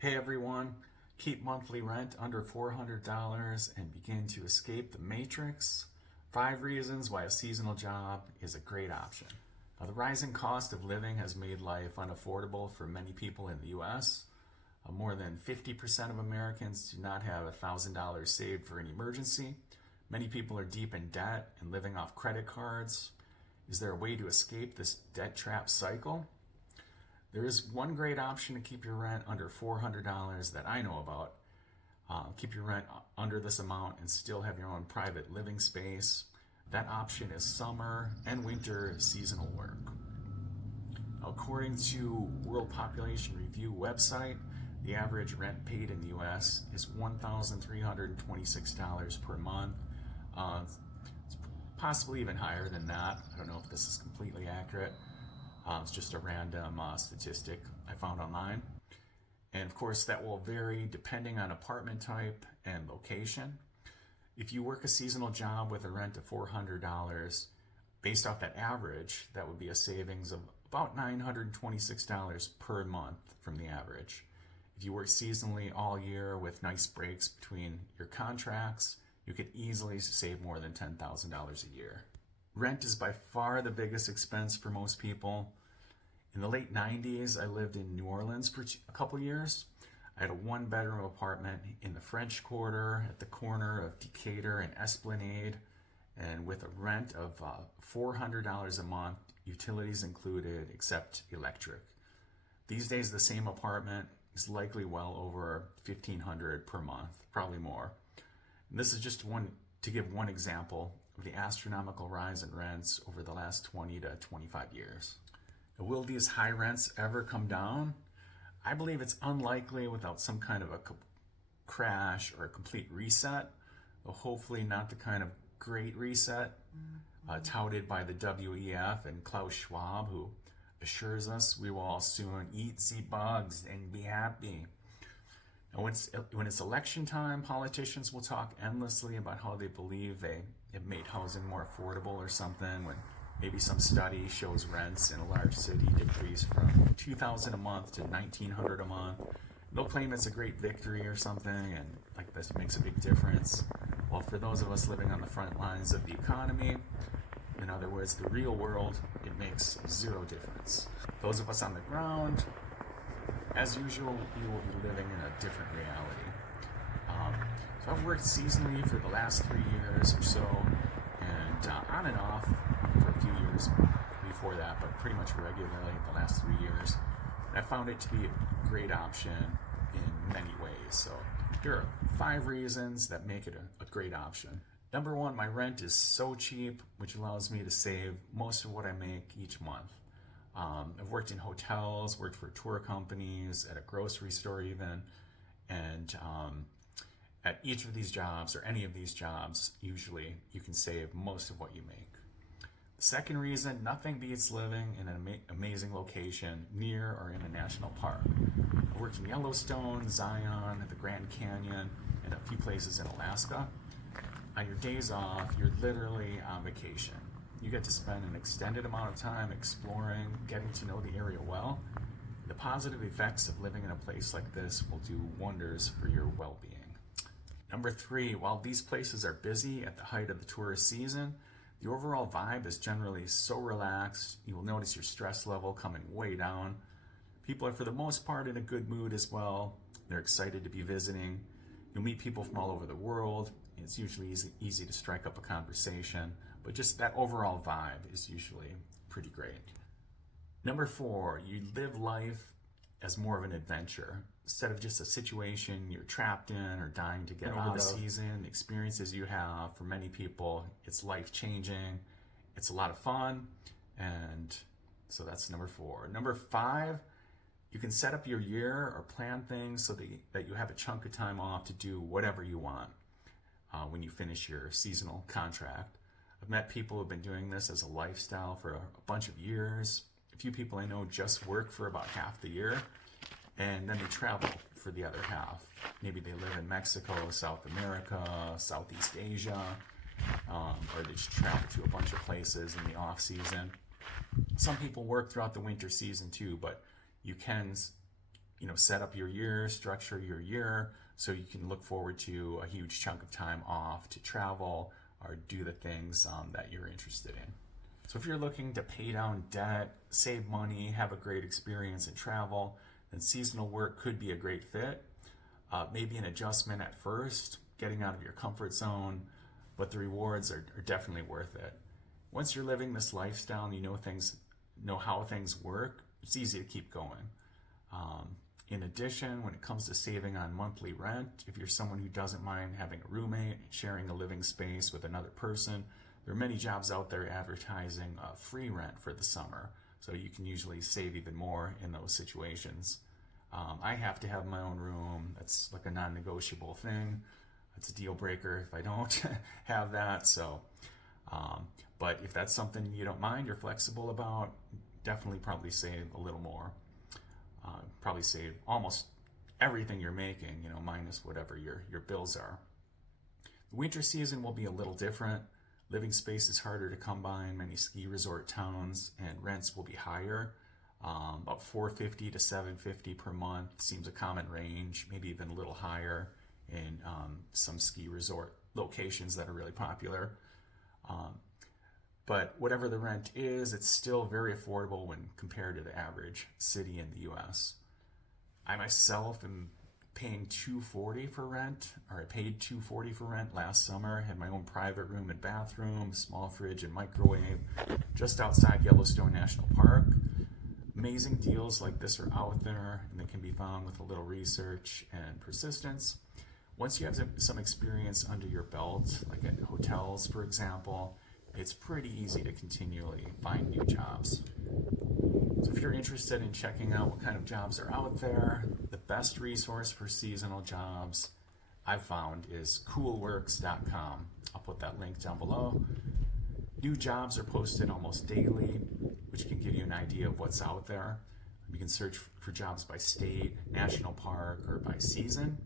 Hey everyone, keep monthly rent under $400 and begin to escape the matrix. 5 reasons why a seasonal job is a great option. Now, the rising cost of living has made life unaffordable for many people in the US. More than 50% of Americans do not have $1,000 saved for an emergency. Many people are deep in debt and living off credit cards. Is there a way to escape this debt trap cycle? There is one great option to keep your rent under $400 that I know about. Keep your rent under this amount and still have your own private living space. That option is summer and winter seasonal work. According to World Population Review website, the average rent paid in the US is $1,326 per month. It's possibly even higher than that. I don't know if this is completely accurate. It's just a random statistic I found online. And of course, that will vary depending on apartment type and location. If you work a seasonal job with a rent of $400, based off that average, that would be a savings of about $926 per month from the average. If you work seasonally all year with nice breaks between your contracts, you could easily save more than $10,000 a year. Rent is by far the biggest expense for most people. In the late 90s, I lived in New Orleans for a couple years. I had a 1-bedroom apartment in the French Quarter at the corner of Decatur and Esplanade, and with a rent of $400 a month, utilities included except electric. These days, the same apartment is likely well over $1,500 per month, probably more. And this is just to give one example of the astronomical rise in rents over the last 20 to 25 years. Now, will these high rents ever come down? I believe it's unlikely without some kind of a crash or a complete reset, though hopefully not the kind of great reset touted by the WEF and Klaus Schwab, who assures us we will all soon eat the bugs and be happy. Now, when it's election time, politicians will talk endlessly about how they believe they have made housing more affordable or something, when maybe some study shows rents in a large city decrease from $2,000 a month to $1,900 a month. They'll claim it's a great victory or something, and like this makes a big difference. Well, for those of us living on the front lines of the economy, in other words, the real world, it makes zero difference. Those of us on the ground, as usual, we will be living in a different reality. So I've worked seasonally for the last 3 years or so, and on and off for a few years before that, but pretty much regularly the last 3 years. And I found it to be a great option in many ways. So here are 5 reasons that make it a great option. Number 1, my rent is so cheap, which allows me to save most of what I make each month. I've worked in hotels, worked for tour companies, at a grocery store even, and at each of these jobs, or any of these jobs, usually you can save most of what you make. The second reason, nothing beats living in an amazing location near or in a national park. I've worked in Yellowstone, Zion, the Grand Canyon, and a few places in Alaska. On your days off, you're literally on vacation. You get to spend an extended amount of time exploring, getting to know the area well. The positive effects of living in a place like this will do wonders for your well-being. Number 3, while these places are busy at the height of the tourist season, the overall vibe is generally so relaxed. You will notice your stress level coming way down. People are for the most part in a good mood as well. They're excited to be visiting. You'll meet people from all over the world. It's usually easy to strike up a conversation, but just that overall vibe is usually pretty great. Number 4, you live life as more of an adventure. Instead of just a situation you're trapped in or dying to get over the season, the experiences you have, for many people, it's life-changing. It's a lot of fun, and so that's number 4. Number 5, you can set up your year or plan things so that you have a chunk of time off to do whatever you want when you finish your seasonal contract. I've met people who have been doing this as a lifestyle for a bunch of years. A few people I know just work for about half the year, and then they travel for the other half. Maybe they live in Mexico, South America, Southeast Asia, or they just travel to a bunch of places in the off season. Some people work throughout the winter season too, but you can set up your year, structure your year so you can look forward to a huge chunk of time off to travel or do the things that you're interested in. So if you're looking to pay down debt, save money, have a great experience and travel, then seasonal work could be a great fit. Maybe an adjustment at first, getting out of your comfort zone, but the rewards are definitely worth it. Once you're living this lifestyle and you know how things work, it's easy to keep going. In addition, when it comes to saving on monthly rent, if you're someone who doesn't mind having a roommate, sharing a living space with another person, there are many jobs out there advertising free rent for the summer, so you can usually save even more in those situations. I have to have my own room. That's like a non-negotiable thing. It's a deal breaker if I don't have that. So, but if that's something you don't mind, you're flexible about, definitely probably save a little more. Probably save almost everything you're making, minus whatever your bills are. The winter season will be a little different. Living space is harder to come by in many ski resort towns, and rents will be higher. About $450 to $750 per month seems a common range, maybe even a little higher in some ski resort locations that are really popular. But whatever the rent is, it's still very affordable when compared to the average city in the US. I myself am paying $240 for rent, or I paid $240 for rent last summer. I had my own private room and bathroom, small fridge and microwave, just outside Yellowstone National Park. Amazing deals like this are out there, and they can be found with a little research and persistence. Once you have some experience under your belt, like at hotels, for example, it's pretty easy to continually find new jobs. So if you're interested in checking out what kind of jobs are out there, the best resource for seasonal jobs I've found is coolworks.com. I'll put that link down below. New jobs are posted almost daily, which can give you an idea of what's out there. You can search for jobs by state, national park, or by season.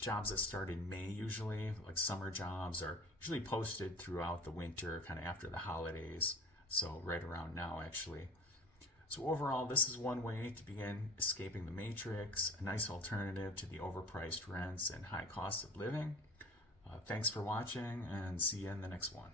Jobs that start in May usually, like summer jobs, are usually posted throughout the winter, kind of after the holidays, so right around now actually. So overall, this is one way to begin escaping the matrix, a nice alternative to the overpriced rents and high cost of living. Thanks for watching, and see you in the next one.